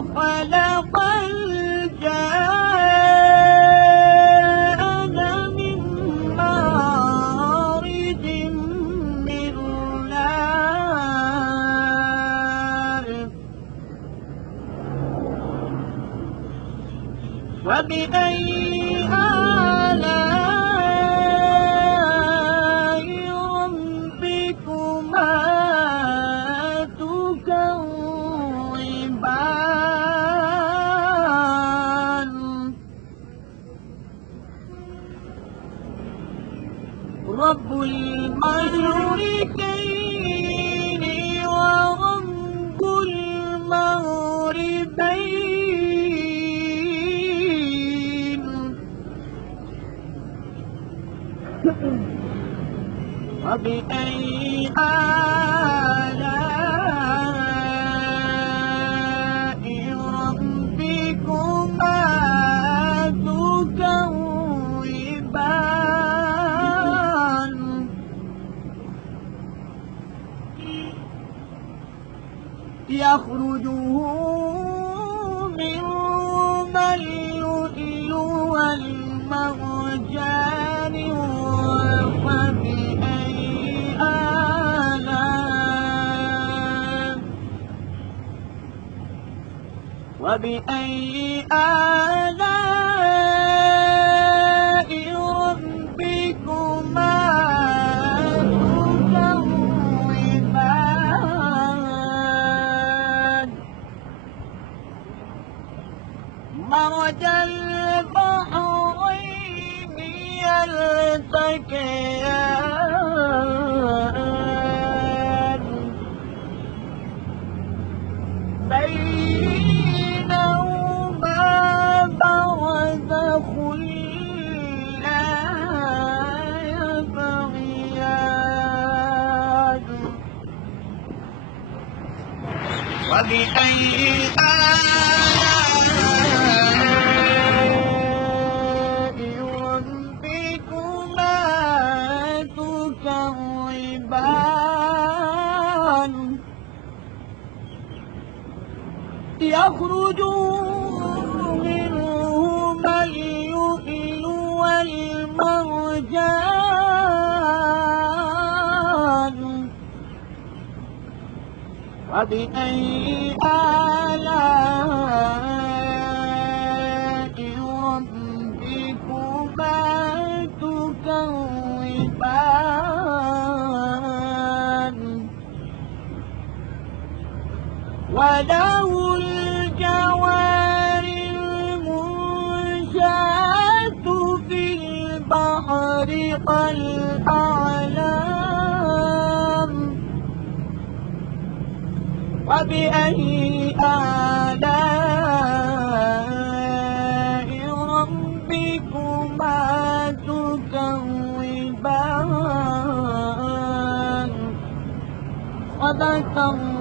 خلق الجان من مارج من نار وبأي آلاء ربكما تكذبان رب المشركين ورب المغربين وبأي آلاء ربكما تكذبان يخرجه منهما اللؤلؤ والمرجان وبأي آلاء ربكما تكذبان مرج البحرين يلتقيان بينهما برزخ لا يبغيان وبأي آلاء ربكما تكذبان يخرج منهما اللؤلؤ والمرجان وبأي آلاء ربكما تكذبان وله الجوار المنشآت في البحر كالأعلام وبأي آلاء ربكما تكذبان صدق الله